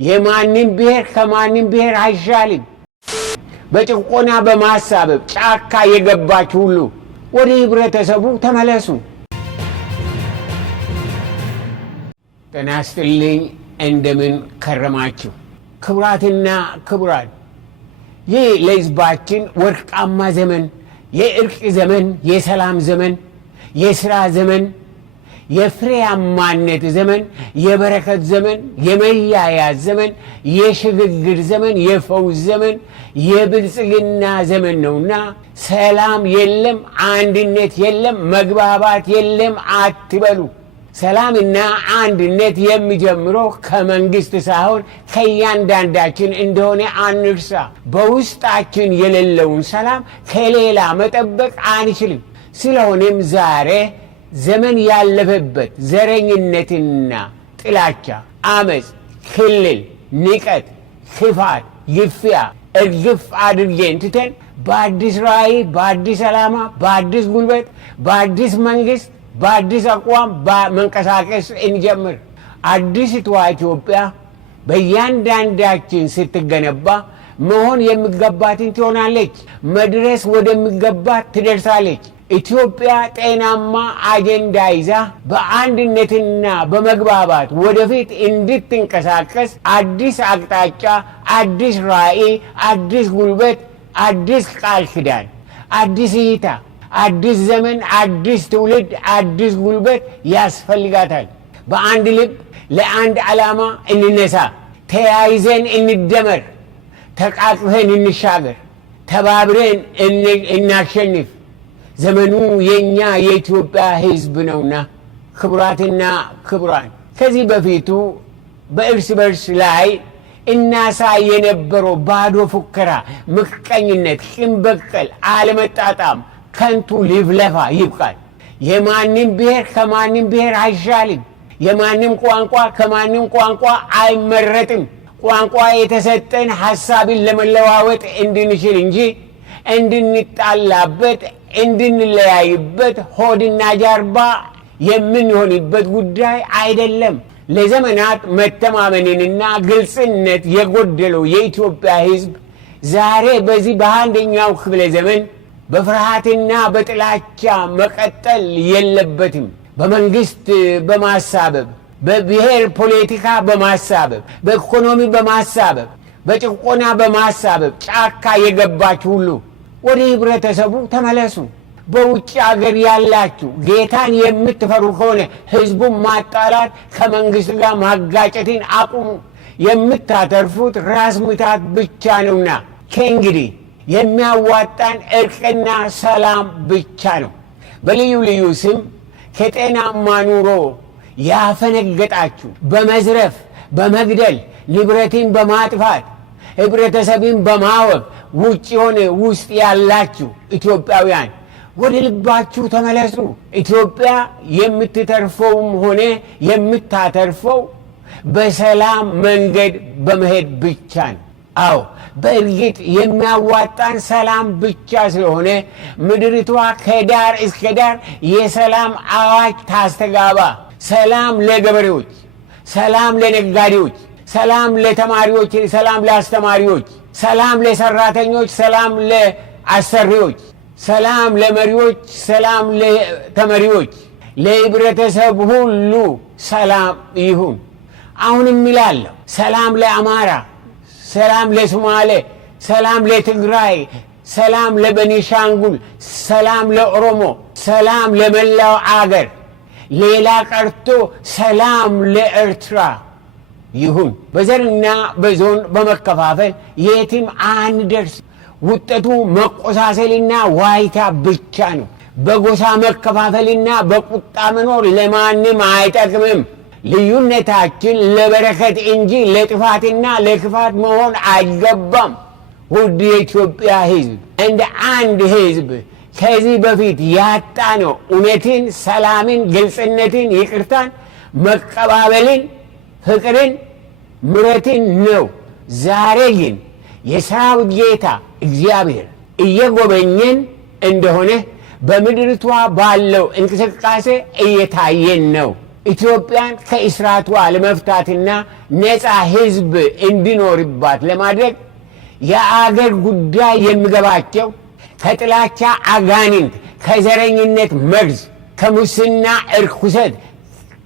የማንም ብሔር ከማንም ብሔር አይሻልም። በጭቆና በማሳበብ ጫካ የገባችሁ ሁሉ ወደ ህብረተሰቡ ተመለሱ። ጤና ይስጥልኝ። እንደምን ከረማችሁ? ክቡራትና ክቡራን፣ ይህ ለህዝባችን ወርቃማ ዘመን፣ የእርቅ ዘመን፣ የሰላም ዘመን፣ የሥራ ዘመን፣ የፍሬያማነት ዘመን፣ የበረከት ዘመን፣ የመያያዝ ዘመን፣ የሽግግር ዘመን፣ የፈውስ ዘመን፣ የብልጽግና ዘመን ነውና ሰላም የለም፣ አንድነት የለም፣ መግባባት የለም አትበሉ። ሰላምና አንድነት የሚጀምረው ከመንግስት ሳይሆን ከእያንዳንዳችን እንደሆነ አንርሳ። በውስጣችን የሌለውን ሰላም ከሌላ መጠበቅ አንችልም። ስለሆነም ዛሬ ዘመን ያለፈበት ዘረኝነትና ጥላቻ፣ አመፅ፣ ክልል፣ ንቀት፣ ክፋት፣ ግፊያ እርግፍ አድርገን ትተን በአዲስ ራዕይ፣ በአዲስ ዓላማ፣ በአዲስ ጉልበት፣ በአዲስ መንግስት፣ በአዲስ አቋም መንቀሳቀስ እንጀምር። አዲስቷ ኢትዮጵያ በእያንዳንዳችን ስትገነባ መሆን የሚገባትን ትሆናለች። መድረስ ወደሚገባት ትደርሳለች። ኢትዮጵያ ጤናማ አጀንዳ ይዛ በአንድነትና በመግባባት ወደፊት እንድትንቀሳቀስ አዲስ አቅጣጫ፣ አዲስ ራዕይ፣ አዲስ ጉልበት፣ አዲስ ቃል ኪዳን፣ አዲስ እይታ፣ አዲስ ዘመን፣ አዲስ ትውልድ፣ አዲስ ጉልበት ያስፈልጋታል። በአንድ ልብ ለአንድ ዓላማ እንነሳ። ተያይዘን እንደመር። ተቃቅፈን እንሻገር። ተባብረን እናሸንፍ። ዘመኑ የኛ የኢትዮጵያ ሕዝብ ነውና። ክቡራትና ክቡራን፣ ከዚህ በፊቱ በእርስ በርስ ላይ እናሳይ የነበረው ባዶ ፉከራ፣ ምቀኝነት፣ ቂም በቀል፣ አለመጣጣም፣ ከንቱ ልፍለፋ ይብቃል። የማንም ብሔር ከማንም ብሔር አይሻልም። የማንም ቋንቋ ከማንም ቋንቋ አይመረጥም። ቋንቋ የተሰጠን ሐሳብን ለመለዋወጥ እንድንችል እንጂ እንድንጣላበት፣ እንድንለያይበት፣ ሆድና ጀርባ የምንሆንበት ጉዳይ አይደለም። ለዘመናት መተማመንንና ግልጽነት የጎደለው የኢትዮጵያ ሕዝብ ዛሬ በዚህ በአንደኛው ክፍለ ዘመን በፍርሃትና በጥላቻ መቀጠል የለበትም። በመንግስት በማሳበብ፣ በብሔር ፖለቲካ በማሳበብ፣ በኢኮኖሚ በማሳበብ፣ በጭቆና በማሳበብ ጫካ የገባችሁ ሁሉ ወደ ህብረተሰቡ ተመለሱ። በውጭ አገር ያላችሁ ጌታን የምትፈሩ ከሆነ ህዝቡን ማጣላት፣ ከመንግስት ጋር ማጋጨትን አቁሙ። የምታተርፉት ራስ ምታት ብቻ ነውና ከእንግዲህ የሚያዋጣን እርቅና ሰላም ብቻ ነው። በልዩ ልዩ ስም ከጤናማ ኑሮ ያፈነገጣችሁ በመዝረፍ፣ በመግደል፣ ንብረትን በማጥፋት፣ ህብረተሰብን በማወቅ ውጭ ሆነ ውስጥ ያላችሁ ኢትዮጵያውያን ወደ ልባችሁ ተመለሱ። ኢትዮጵያ የምትተርፈውም ሆነ የምታተርፈው በሰላም መንገድ በመሄድ ብቻ ነው። አዎ በእርግጥ የሚያዋጣን ሰላም ብቻ ስለሆነ ምድሪቷ ከዳር እስከ ዳር የሰላም አዋጅ ታስተጋባ። ሰላም ለገበሬዎች፣ ሰላም ለነጋዴዎች፣ ሰላም ለተማሪዎች፣ ሰላም ለአስተማሪዎች፣ ሰላም ለሰራተኞች፣ ሰላም ለአሰሪዎች፣ ሰላም ለመሪዎች፣ ሰላም ለተመሪዎች፣ ለህብረተሰብ ሁሉ ሰላም ይሁን። አሁንም እላለሁ ሰላም ለአማራ፣ ሰላም ለሶማሌ፣ ሰላም ለትግራይ፣ ሰላም ለቤኒሻንጉል፣ ሰላም ለኦሮሞ፣ ሰላም ለመላው አገር፣ ሌላ ቀርቶ ሰላም ለኤርትራ ይሁን። በዘርና በዞን በመከፋፈል የትም አንደርስ። ውጤቱ መቆሳሰልና ዋይታ ብቻ ነው። በጎሳ መከፋፈልና በቁጣ መኖር ለማንም አይጠቅምም። ልዩነታችን ለበረከት እንጂ ለጥፋትና ለክፋት መሆን አይገባም። ውድ የኢትዮጵያ ሕዝብ፣ እንደ አንድ ሕዝብ ከዚህ በፊት ያጣነው እውነትን፣ ሰላምን፣ ግልጽነትን፣ ይቅርታን፣ መቀባበልን፣ ፍቅርን፣ ምሕረትን ነው። ዛሬ ግን የሰራዊት ጌታ እግዚአብሔር እየጎበኘን እንደሆነ በምድርቷ ባለው እንቅስቃሴ እየታየን ነው። ኢትዮጵያን ከእስራቷ ለመፍታትና ነፃ ህዝብ እንዲኖርባት ለማድረግ የአገር ጉዳይ የሚገባቸው ከጥላቻ አጋንንት፣ ከዘረኝነት መርዝ፣ ከሙስና እርኩሰት፣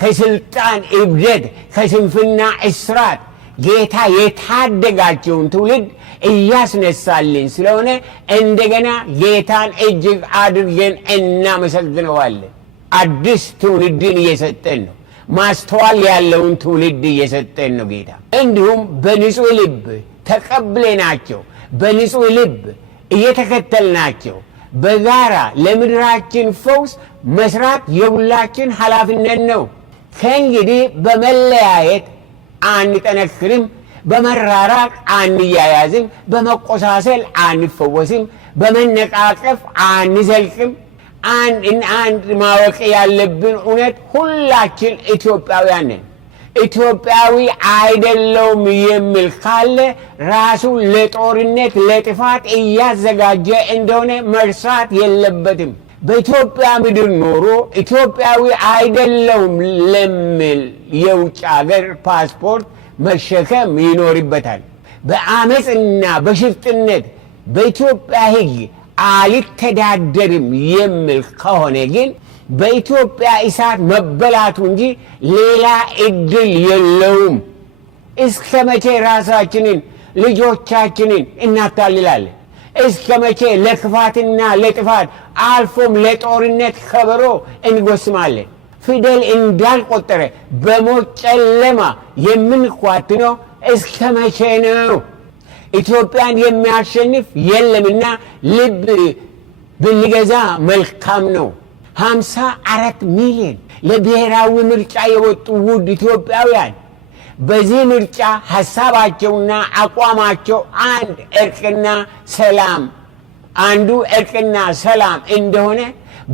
ከስልጣን እብደት፣ ከስንፍና እስራት ጌታ የታደጋቸውን ትውልድ እያስነሳልን ስለሆነ እንደገና ጌታን እጅግ አድርገን እናመሰግነዋለን። አዲስ ትውልድን እየሰጠን ነው። ማስተዋል ያለውን ትውልድ እየሰጠን ነው ጌታ። እንዲሁም በንጹህ ልብ ተቀብለናቸው በንጹህ ልብ እየተከተልናቸው በጋራ ለምድራችን ፈውስ መስራት የሁላችን ኃላፊነት ነው። ከእንግዲህ በመለያየት አንጠነክርም፣ በመራራቅ አንያያዝም፣ በመቆሳሰል አንፈወስም፣ በመነቃቀፍ አንዘልቅም። አንድ ማወቅ ያለብን እውነት ሁላችን ኢትዮጵያውያን ነን። ኢትዮጵያዊ አይደለውም የሚል ካለ ራሱ ለጦርነት ለጥፋት እያዘጋጀ እንደሆነ መርሳት የለበትም። በኢትዮጵያ ምድር ኖሮ ኢትዮጵያዊ አይደለውም ለሚል የውጭ ሀገር ፓስፖርት መሸከም ይኖርበታል። በአመፅና በሽፍጥነት በኢትዮጵያ ሕግ አልተዳደርም የሚል ከሆነ ግን በኢትዮጵያ እሳት መበላቱ እንጂ ሌላ እድል የለውም። እስከ መቼ ራሳችንን ልጆቻችንን እናታልላለን? እስከ መቼ ለክፋትና ለጥፋት አልፎም ለጦርነት ከበሮ እንጎስማለን? ፊደል እንዳልቆጠረ በሞት ጨለማ የምንኳትነው እስከ መቼ ነው? ኢትዮጵያን የሚያሸንፍ የለምና ልብ ብንገዛ መልካም ነው። 54 ሚሊዮን ለብሔራዊ ምርጫ የወጡ ውድ ኢትዮጵያውያን በዚህ ምርጫ ሐሳባቸውና አቋማቸው አንዱ እርቅና ሰላም እንደሆነ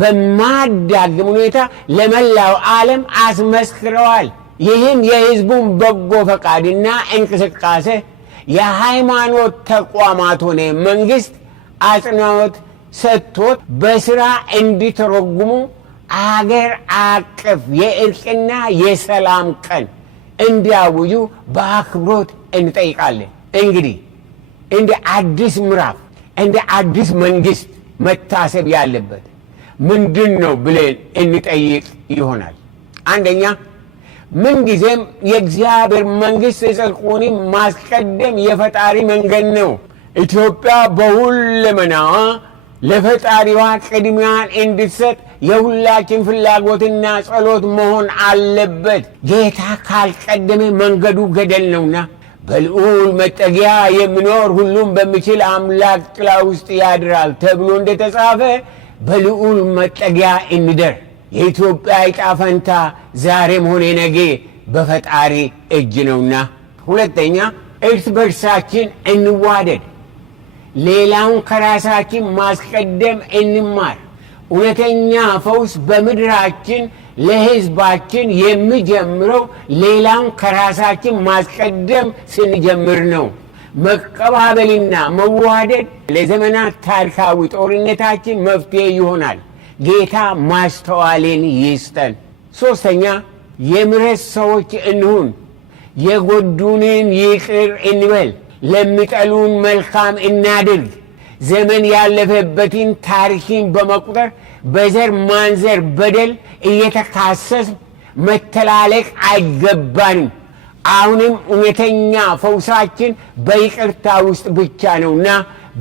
በማዳግም ሁኔታ ለመላው ዓለም አስመስክረዋል። ይህም የሕዝቡን በጎ ፈቃድና እንቅስቃሴ የሃይማኖት ተቋማት ሆነ መንግስት አጽንዖት ሰጥቶት በስራ እንዲተረጉሙ አገር አቀፍ የእርቅና የሰላም ቀን እንዲያውጁ በአክብሮት እንጠይቃለን። እንግዲህ እንደ አዲስ ምዕራፍ እንደ አዲስ መንግስት መታሰብ ያለበት ምንድን ነው ብለን እንጠይቅ ይሆናል። አንደኛ፣ ምንጊዜም የእግዚአብሔር መንግስት ጽድቁን ማስቀደም የፈጣሪ መንገድ ነው። ኢትዮጵያ በሁለመናዋ ለፈጣሪዋ ቅድሚያን እንድትሰጥ የሁላችን ፍላጎትና ጸሎት መሆን አለበት። ጌታ ካልቀደመ መንገዱ ገደል ነውና በልዑል መጠጊያ የሚኖር ሁሉም በሚችል አምላክ ጥላ ውስጥ ያድራል ተብሎ እንደተጻፈ በልዑል መጠጊያ እንደር። የኢትዮጵያ ዕጣ ፈንታ ዛሬም ሆነ ነገ በፈጣሪ እጅ ነውና። ሁለተኛ፣ እርስ በርሳችን እንዋደድ። ሌላውን ከራሳችን ማስቀደም እንማር። እውነተኛ ፈውስ በምድራችን ለሕዝባችን የሚጀምረው ሌላውን ከራሳችን ማስቀደም ስንጀምር ነው። መቀባበልና መዋደድ ለዘመናት ታሪካዊ ጦርነታችን መፍትሄ ይሆናል። ጌታ ማስተዋልን ይስጠን። ሶስተኛ፣ የምሕረት ሰዎች እንሁን። የጎዱንን ይቅር እንበል። ለሚጠሉን መልካም እናድርግ። ዘመን ያለፈበትን ታሪክን በመቁጠር በዘር ማንዘር በደል እየተካሰስ መተላለቅ አይገባንም። አሁንም እውነተኛ ፈውሳችን በይቅርታ ውስጥ ብቻ ነውና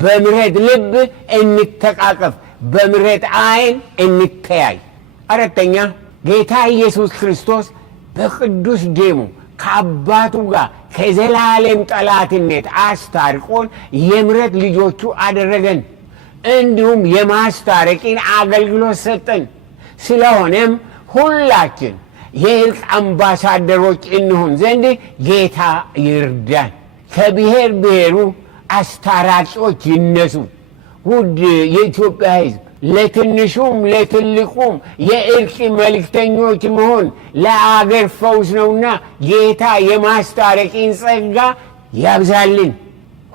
በምሕረት ልብ እንተቃቀፍ፣ በምሕረት ዓይን እንተያይ። አራተኛ፣ ጌታ ኢየሱስ ክርስቶስ በቅዱስ ደሙ ከአባቱ ጋር ከዘላለም ጠላትነት አስታርቆን የምሕረት ልጆቹ አደረገን። እንዲሁም የማስታረቂን አገልግሎት ሰጠን። ስለሆነም ሁላችን የእርቅ አምባሳደሮች እንሆን ዘንድ ጌታ ይርዳን። ከብሔር ብሔሩ አስታራቂዎች ይነሱ። ውድ የኢትዮጵያ ሕዝብ፣ ለትንሹም ለትልቁም የእርቅ መልእክተኞች መሆን ለአገር ፈውስ ነውና ጌታ የማስታረቂን ጸጋ ያብዛልን።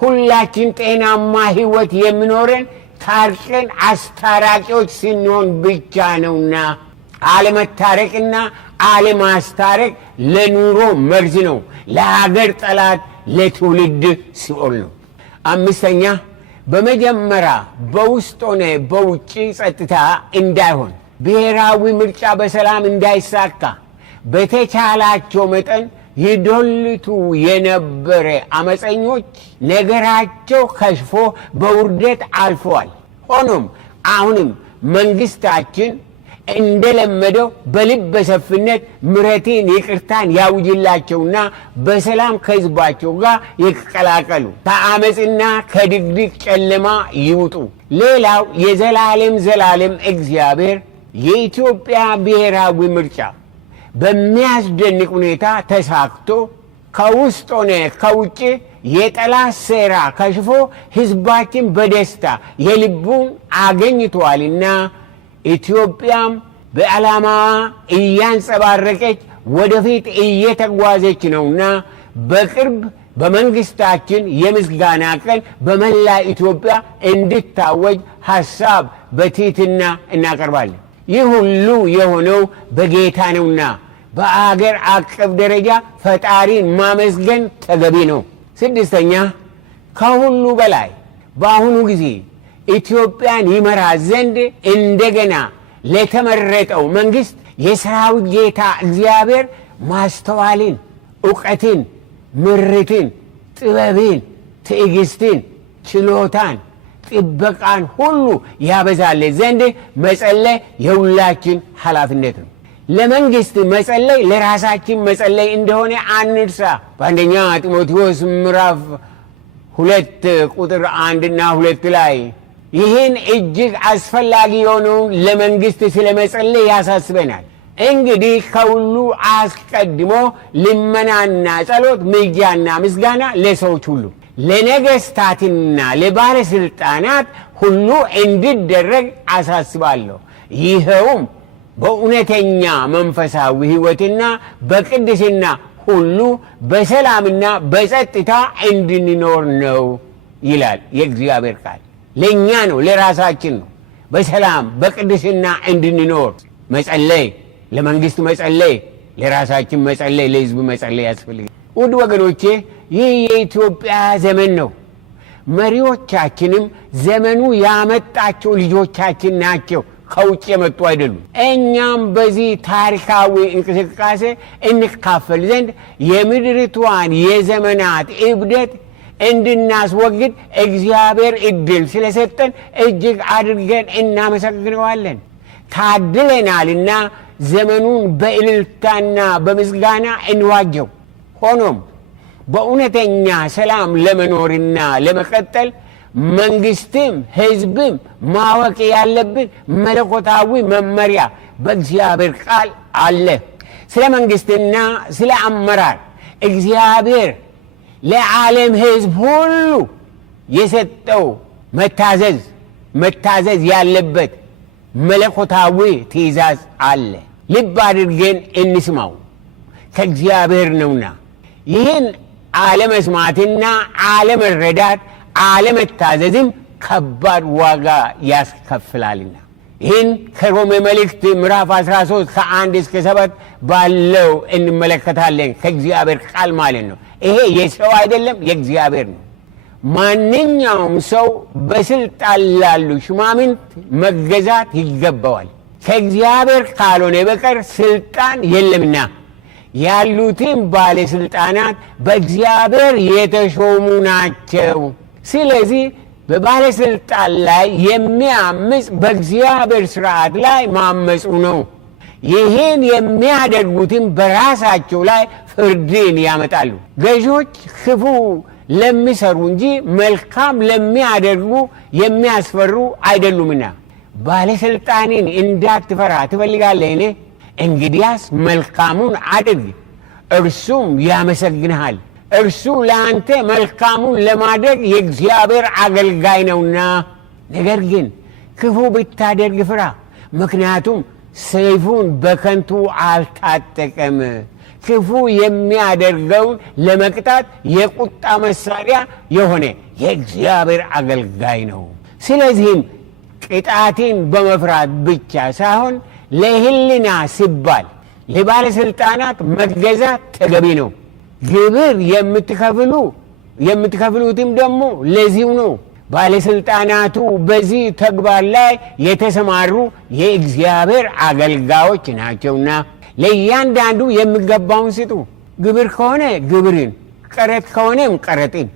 ሁላችን ጤናማ ሕይወት የሚኖረን ታርቀን አስታራቂዎች ስንሆን ብቻ ነውና አለመታረቅና አለማስታረቅ ለኑሮ መርዝ ነው፣ ለሀገር ጠላት፣ ለትውልድ ሲኦል ነው። አምስተኛ በመጀመሪያ በውስጥ ሆነ በውጭ ጸጥታ እንዳይሆን ብሔራዊ ምርጫ በሰላም እንዳይሳካ በተቻላቸው መጠን ይዶልቱ የነበረ አመፀኞች ነገራቸው ከሽፎ በውርደት አልፈዋል። ሆኖም አሁንም መንግስታችን እንደለመደው በልበ ሰፊነት ምሕረትን ይቅርታን ያውጅላቸውና በሰላም ከህዝባቸው ጋር ይቀላቀሉ፣ ከአመፅና ከድቅድቅ ጨለማ ይውጡ። ሌላው የዘላለም እግዚአብሔር የኢትዮጵያ ብሔራዊ ምርጫ በሚያስደንቅ ሁኔታ ተሳክቶ ከውስጥ ሆነ ከውጭ የጠላት ሴራ ከሽፎ ህዝባችን በደስታ የልቡን አገኝቷልና ኢትዮጵያም በዓላማዋ እያንጸባረቀች ወደፊት እየተጓዘች ነውና በቅርብ በመንግስታችን የምስጋና ቀን በመላ ኢትዮጵያ እንድታወጅ ሐሳብ በትህትና እናቀርባለን። ይህ ሁሉ የሆነው በጌታ ነውና በአገር አቀፍ ደረጃ ፈጣሪን ማመስገን ተገቢ ነው። ስድስተኛ ከሁሉ በላይ በአሁኑ ጊዜ ኢትዮጵያን ይመራ ዘንድ እንደገና ለተመረጠው መንግስት የሰራዊት ጌታ እግዚአብሔር ማስተዋልን፣ ዕውቀትን፣ ምርትን፣ ጥበብን፣ ትዕግስትን፣ ችሎታን፣ ጥበቃን ሁሉ ያበዛል ዘንድ መጸለይ የሁላችን ኃላፊነት ነው። ለመንግስት መጸለይ ለራሳችን መጸለይ እንደሆነ አንርሳ። በአንደኛ ጢሞቴዎስ ምዕራፍ 2 ቁጥር 1 እና 2 ላይ ይህን እጅግ አስፈላጊ የሆነውን ለመንግስት ስለ መጸለይ ያሳስበናል። እንግዲህ ከሁሉ አስቀድሞ ልመናና ጸሎት፣ ምልጃና ምስጋና ለሰዎች ሁሉ ለነገስታትና ለባለስልጣናት ሁሉ እንዲደረግ አሳስባለሁ። ይኸውም በእውነተኛ መንፈሳዊ ሕይወትና በቅድስና ሁሉ በሰላምና በጸጥታ እንድንኖር ነው ይላል የእግዚአብሔር ቃል። ለእኛ ነው፣ ለራሳችን ነው። በሰላም በቅድስና እንድንኖር መጸለይ፣ ለመንግስት መጸለይ፣ ለራሳችን መጸለይ፣ ለህዝብ መጸለይ ያስፈልጋል። ውድ ወገኖቼ ይህ የኢትዮጵያ ዘመን ነው። መሪዎቻችንም ዘመኑ ያመጣቸው ልጆቻችን ናቸው፣ ከውጭ የመጡ አይደሉም። እኛም በዚህ ታሪካዊ እንቅስቃሴ እንካፈል ዘንድ የምድሪቷን የዘመናት እብደት እንድናስወግድ እግዚአብሔር እድል ስለሰጠን እጅግ አድርገን እናመሰግነዋለን። ታድለናልና ዘመኑን በእልልታና በምስጋና እንዋጀው። ሆኖም በእውነተኛ ሰላም ለመኖርና ለመቀጠል መንግስትም ህዝብም ማወቅ ያለብን መለኮታዊ መመሪያ በእግዚአብሔር ቃል አለ። ስለ መንግስትና ስለ አመራር እግዚአብሔር ለዓለም ህዝብ ሁሉ የሰጠው መታዘዝ ያለበት መለኮታዊ ትእዛዝ አለ። ልብ አድርገን እንስማው፣ ከእግዚአብሔር ነውና። ይህን አለመስማትና አለመረዳት አለመታዘዝም ከባድ ዋጋ ያስከፍላልና ይህን ከሮሜ መልእክት ምዕራፍ 13 ከ1 እስከ 7 ባለው እንመለከታለን። ከእግዚአብሔር ቃል ማለት ነው። ይሄ የሰው አይደለም፣ የእግዚአብሔር ነው። ማንኛውም ሰው በስልጣን ላሉ ሽማምንት መገዛት ይገባዋል፣ ከእግዚአብሔር ካልሆነ በቀር ስልጣን የለምና። ያሉትም ባለስልጣናት በእግዚአብሔር የተሾሙ ናቸው። ስለዚህ በባለስልጣን ላይ የሚያምፅ በእግዚአብሔር ሥርዓት ላይ ማመፁ ነው። ይህን የሚያደርጉትም በራሳቸው ላይ ፍርድን ያመጣሉ። ገዢዎች ክፉ ለሚሰሩ እንጂ መልካም ለሚያደርጉ የሚያስፈሩ አይደሉምና። ባለስልጣንን እንዳትፈራ ትፈልጋለህን? እንግዲያስ መልካሙን አድርግ፣ እርሱም ያመሰግንሃል። እርሱ ለአንተ መልካሙን ለማድረግ የእግዚአብሔር አገልጋይ ነውና። ነገር ግን ክፉ ብታደርግ ፍራ፣ ምክንያቱም ሰይፉን በከንቱ አልታጠቀም። ክፉ የሚያደርገውን ለመቅጣት የቁጣ መሳሪያ የሆነ የእግዚአብሔር አገልጋይ ነው። ስለዚህም ቅጣትን በመፍራት ብቻ ሳይሆን ለሕሊና ሲባል ለባለስልጣናት መገዛት ተገቢ ነው። ግብር የምትከፍሉትም ደግሞ ለዚሁ ነው። ባለስልጣናቱ በዚህ ተግባር ላይ የተሰማሩ የእግዚአብሔር አገልጋዮች ናቸውና ለእያንዳንዱ የሚገባውን ስጡ። ግብር ከሆነ ግብርን፣ ቀረጥ ከሆነም ቀረጥን፣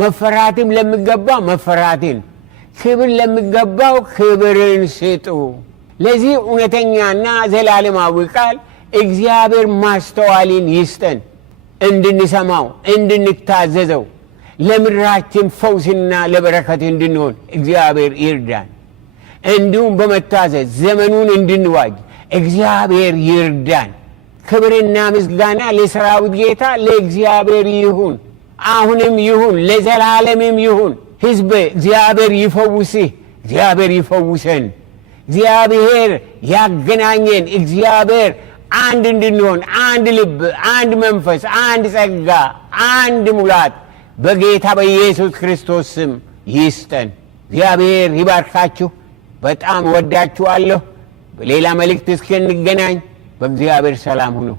መፈራትም ለሚገባ መፈራትን፣ ክብር ለሚገባው ክብርን ስጡ። ለዚህ እውነተኛና ዘላለማዊ ቃል እግዚአብሔር ማስተዋልን ይስጠን፣ እንድንሰማው እንድንታዘዘው፣ ለምድራችን ፈውስና ለበረከት እንድንሆን እግዚአብሔር ይርዳን። እንዲሁም በመታዘዝ ዘመኑን እንድንዋጅ እግዚአብሔር ይርዳን። ክብርና ምስጋና ለሰራዊት ጌታ ለእግዚአብሔር ይሁን፣ አሁንም ይሁን፣ ለዘላለምም ይሁን። ሕዝብ እግዚአብሔር ይፈውስህ፣ እግዚአብሔር ይፈውሰን፣ እግዚአብሔር ያገናኘን። እግዚአብሔር አንድ እንድንሆን አንድ ልብ፣ አንድ መንፈስ፣ አንድ ጸጋ፣ አንድ ሙላት በጌታ በኢየሱስ ክርስቶስ ስም ይስጠን። እግዚአብሔር ይባርካችሁ። በጣም ወዳችኋለሁ። በሌላ መልእክት እስክንገናኝ በእግዚአብሔር ሰላም ሁኑ።